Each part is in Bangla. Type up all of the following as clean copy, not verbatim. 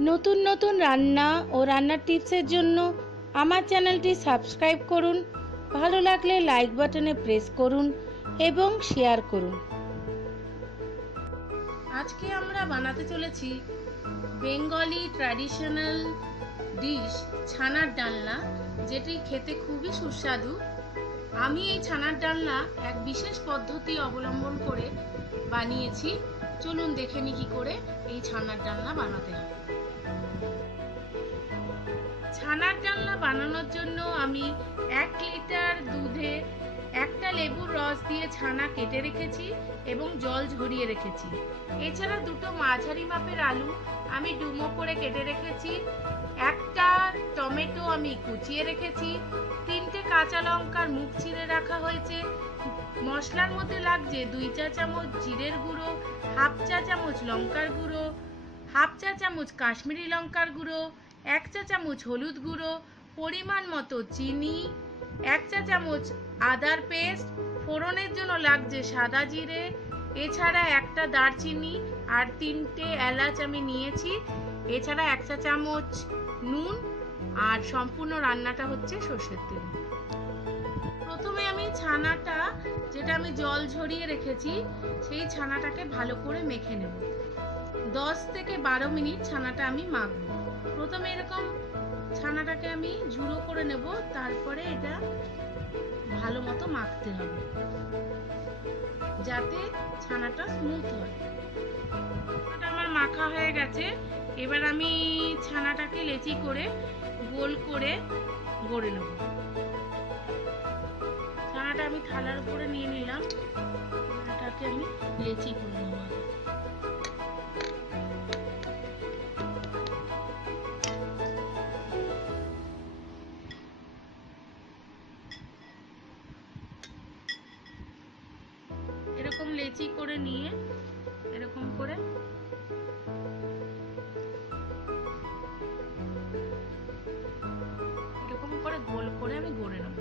নতুন নতুন রান্না ও রান্নার টিপসের জন্য আমার চ্যানেলটি সাবস্ক্রাইব করুন। ভালো লাগলে লাইক বাটনে প্রেস করুন এবং শেয়ার করুন। আজকে আমরা বানাতে চলেছি বেঙ্গলি ট্র্যাডিশনাল ডিশ ছানার ডালনা, যেটি খেতে খুবই সুস্বাদু। আমি এই ছানার ডালনা এক বিশেষ পদ্ধতি অবলম্বন করে বানিয়েছি। চলুন দেখে নিই কি করে এই ছানার ডালনা বানাতে হয়। ছানার ডালনা বানানোর জন্য আমি 1 লিটার দুধে একটা লেবুর রস দিয়ে ছানা কেটে রেখেছি এবং জল ঝরিয়ে রেখেছি। এছাড়া দুটো মাঝারি মাপের আলু আমি ডুমো করে কেটে রেখেছি। একটা টমেটো আমি কুচিয়ে রেখেছি। 3টে কাঁচা লঙ্কার মুখ চিরে রাখা হয়েছে। মশলার মধ্যে লাগছে 2 চা চামচ জিরের গুঁড়ো, হাফ চা চামচ লঙ্কার গুঁড়ো, হাফ চা চামচ কাশ্মীরি লঙ্কার গুঁড়ো, 1 চা চামচ হলুদ গুঁড়ো, পরিমাণ মতো চিনি, 1 চা চামচ আদার পেস্ট, ফোড়নের জন্য লাগছে সাদা জিরে, এছাড়া একটা দারচিনি আর 3টে এলাচ আমি নিয়েছি। এছাড়া 1 চা চামচ নুন, আর সম্পূর্ণ রান্নাটা হচ্ছে সরষের তেল। প্রথমে আমি ছানাটা, যেটা আমি জল ঝরিয়ে রেখেছি, সেই ছানাটাকে ভালো করে মেখে নেব। 10 থেকে 12 মিনিট ছানাটা আমি মাখবো। প্রথমে এরকম ছানাটাকে আমি ঝুড়ো করে নেব, তারপরে এটা ভালো মতো মাখতে হবে যাতে ছানাটা স্মুথ হয়। ছানাটা আমার মাখা হয়ে গেছে। এবার আমি ছানাটাকে লেচি করে গোল করে গড়ে নেব। ছানাটা আমি থালার উপরে নিয়ে নিলাম, এটাকে আমি লেচি করে নেব। এরকম লেচি করে নিয়ে এরকম করে গোল করে আমি গড়ে নেব।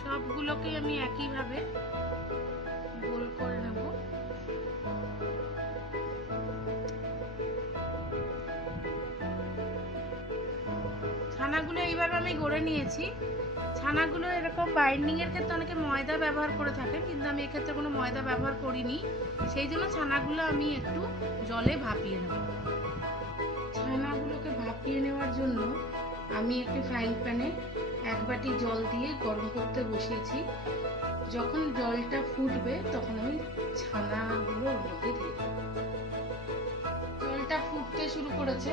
সবগুলোকে আমি একইভাবে গোল করে নেব। ছানাগুলো এইভাবে আমি গড়ে নিয়েছি। ছানাগুলো এরকম বাইন্ডিং এর ক্ষেত্রে অনেকে ময়দা ব্যবহার করে থাকে, কিন্তু আমি এক্ষেত্রে কোনো ময়দা ব্যবহার করিনি। সেই জন্য ছানাগুলো আমি একটু জলে ভাপিয়ে নেব। ছানাগুলোকে ভাপিয়ে নেওয়ার জন্য আমি একটি ফ্রাইং প্যানে 1 বাটি জল দিয়ে গরম করতে বসিয়েছি। যখন জলটা ফুটবে তখন আমি ছানাগুলো ওর মধ্যে দিয়ে দেব। জলটা ফুটতে শুরু করেছে,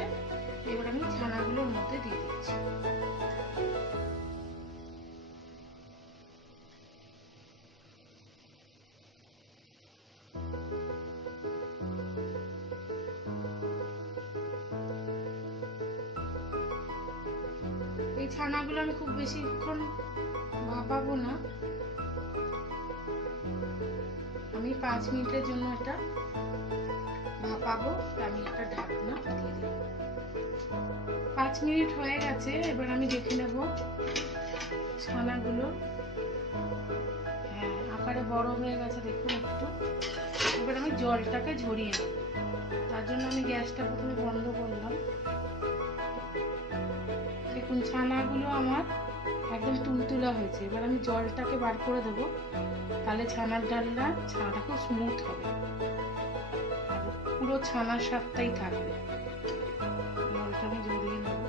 এবার আমি ছানাগুলো ওর মধ্যে দিয়ে দিচ্ছি। এই ছানাগুলো আমি খুব বেশিক্ষণ ভাপাবো না, আমি 5 মিনিটের জন্য এটা ভাপাবো। আমি একটা ঢাকনা দিয়ে দিই। 5 মিনিট হয়ে গেছে। এবার আমি দেখে নেব ছানাগুলো, হ্যাঁ আকারে বড় হয়ে গেছে, দেখুন একটু। এবার আমি জলটাকে ঝরিয়ে নেব। তার জন্য আমি গ্যাসটা প্রথমে বন্ধ করলাম। দেখুন ছানাগুলো আমার একদম তুলতুলা হয়েছে। এবার আমি জলটাকে বার করে দেবো, তাহলে ছানার ডালনা ছানাটা খুব স্মুথ হবে আর পুরো ছানার স্বাদটাই থাকবে। জলটা আমি ঝরিয়ে নেব।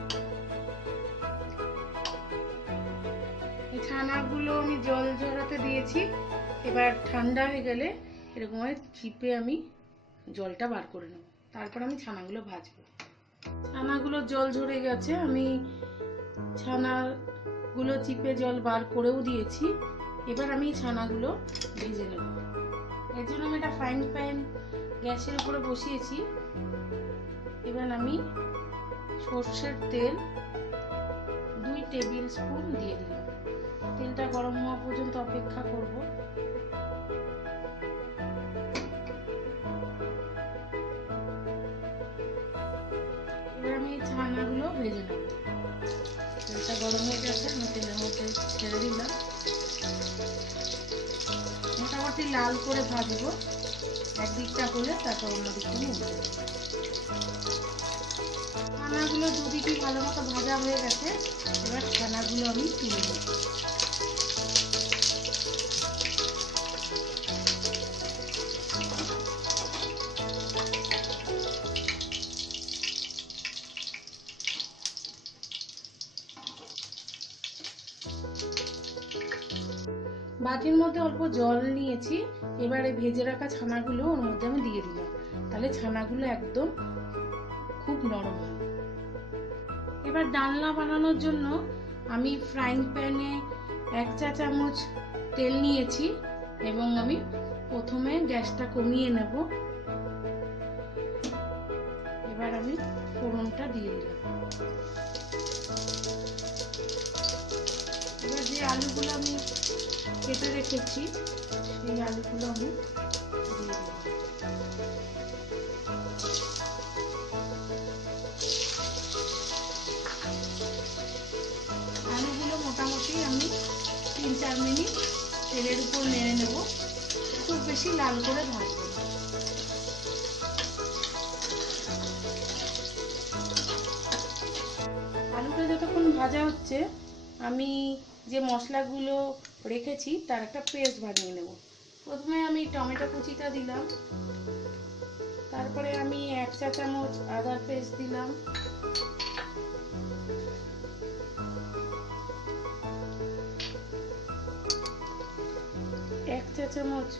এই ছানাগুলো আমি জল ঝরাতে দিয়েছি। এবার ঠান্ডা হয়ে গেলে এরকম চিপে আমি জলটা বার করে নেব, তারপর আমি ছানাগুলো ভাজবো। ছানাগুলো জল ঝরে গেছে, আমি ছানাগুলো চিপে জল বার করেও দিয়েছি। এবার আমি ছানাগুলো ভেজে নেব। এর জন্য আমি একটা ফ্রাইং প্যান গ্যাসের উপরে বসিয়েছি। এবার আমি সরষের তেল 2 টেবিল স্পুন দিয়ে দিলাম। তেলটা গরম হওয়া পর্যন্ত অপেক্ষা করব। এবার আমি ছানাগুলো ভেজে নেব। তেলটা গরম হয়ে গেছে, আমি তেলের মধ্যে ছেড়ে দিলাম। মোটামুটি লাল করে ভাজবো। একদিকটা হলে তারপর অন্য দিকটা উল্টে দেবো। ছানাগুলো দুদিকই ভালো মতো ভাজা হয়ে গেছে। এবার ছানাগুলো আমি তুলে নেব। বাটির মধ্যে অল্প জল নিয়েছি। এবারে ভেজে রাখা ছানাগুলো ওর মধ্যে আমি দিয়ে দিলাম, তাহলে ছানাগুলো একদম খুব নরম হয়। এবার ডালনা বানানোর জন্য আমি ফ্রাইং প্যানে 1 চা চামচ তেল নিয়েছি এবং আমি প্রথমে গ্যাসটা কমিয়ে নেব। এবার আমি ফোড়নটা দিয়ে দিলাম। এবার যে আলুগুলো আমি কেটে রেখেছি সেই আলুগুলো আমি দিয়ে দেব। আলুগুলো মোটামুটি আমি 3-4 মিনিট তেলের উপর নেড়ে নেব, খুব বেশি লাল করে ভাজবো না। আলুটা যতক্ষণ ভাজা হচ্ছে আমি যে মশলাগুলো রেখেছি তার একটা পেস্ট বানিয়ে নেব। প্রথমে আমি টমেটো কুচিটা দিলাম, তারপরে আমি 1 চা চামচ আদার পেস্ট দিলাম, এক চা চামচ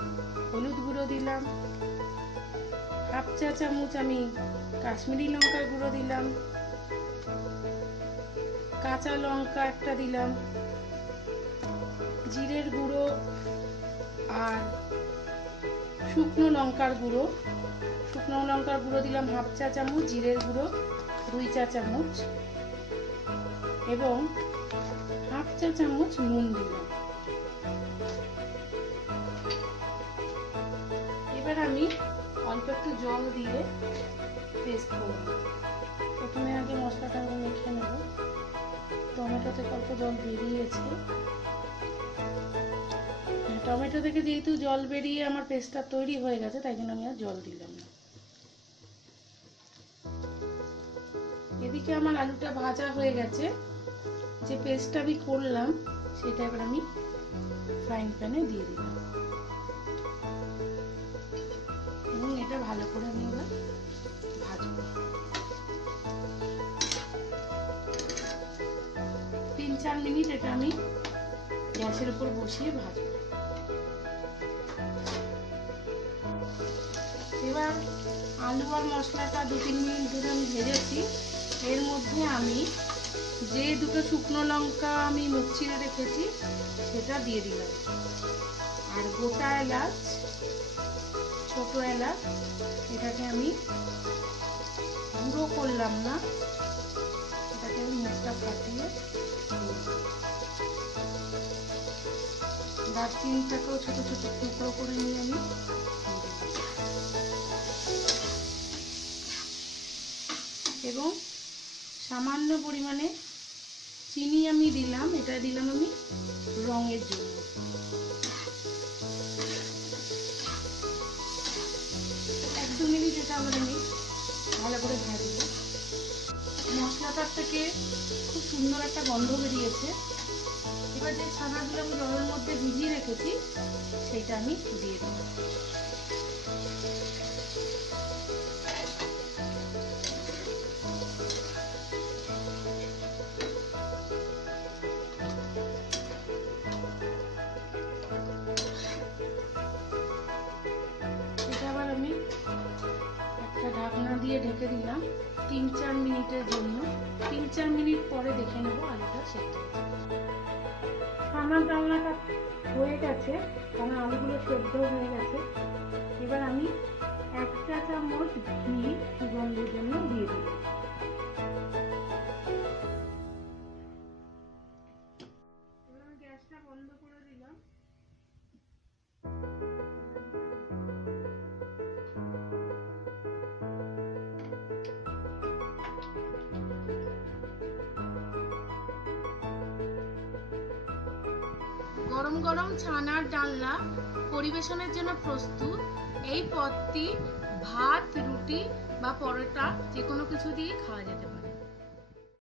হলুদ গুঁড়ো দিলাম, 1/2 চা চামচ আমি কাশ্মীরি লঙ্কার গুঁড়ো দিলাম, কাঁচা লঙ্কা একটা দিলাম, জিরের গুঁড়ো আর শুকনো লঙ্কার গুঁড়ো দিলাম 1/2 চা চামচ, জিরের গুঁড়ো 2 চা চামচ এবং 1/2 চা চামচ নুন দিলাম। এবার আমি অল্প একটু জল দিয়ে পেস্ট করব। প্রথমে আগে মশলাটা আমি মেখে নেব। টমেটো থেকে অল্প জল বেরিয়েছে। টমেটো থেকে যেহেতু জল বেরিয়ে আমার পেস্টটা তৈরি হয়ে গেছে, তাই জন্য আমি আর জল দিলাম না। এদিকে আমার আলুটা ভাজা হয়ে গেছে। যে পেস্টটা আমি করলাম সেটা এবার আমি ফ্রাইং প্যানে দিয়ে দিলাম এবং এটা ভালো করে আমি এবার ভাজবো। 3-4 মিনিট এটা আমি গ্যাসের উপর বসিয়ে ভাজবো। এবার আলু আর মশলাটা 2-3 মিনিট ধরে আমি ভেজেছি। এর মধ্যে আমি যে 2টো শুকনো লঙ্কা আমি মুখ চিরে রেখেছি সেটা দিয়ে দিলাম, আর গোটা এলাচ, ছোট এলাচ, এটাকে আমি গুঁড়ো করলাম না, এটাকে আমি মুখটা ফাটিয়ে, দারচিনিটাকেও ছোট ছোট টুকরো করে নিয়ে আমি এবং সামান্য পরিমাণে চিনি আমি দিলাম। এটা দিলাম আমি রঙের জন্য। 1-2 মিনিট এটা আবার আমি ভালো করে ভাজবো। মশলাটার থেকে খুব সুন্দর একটা গন্ধ বেরিয়েছে। এবার যে ছানাগুলো আমি জলের মধ্যে ভিজিয়ে রেখেছি সেটা আমি দিয়ে দেবো। এটা আবার আমি একটা ঢাকনা দিয়ে ঢেকে দিলাম 3-4 মিনিটের জন্য। 3-4 মিনিট পরে দেখে নেব আলুটা সেদ্ধ হয়েছে। ছানার ডালনাটা হয়ে গেছে, কারণ আলুগুলো সেদ্ধ হয়ে গেছে। এবার আমি 1 চা চামচ ঘি সুগন্ধের জন্য দিয়ে দিলাম। এবার আমি গ্যাসটা বন্ধ করে দিলাম। গরম গরম ছানার ডালনা পরিবেশনের জন্য প্রস্তুত। এই পদটি ভাত, রুটি বা পরোটা যে কোনো কিছু দিয়ে খাওয়া যেতে পারে।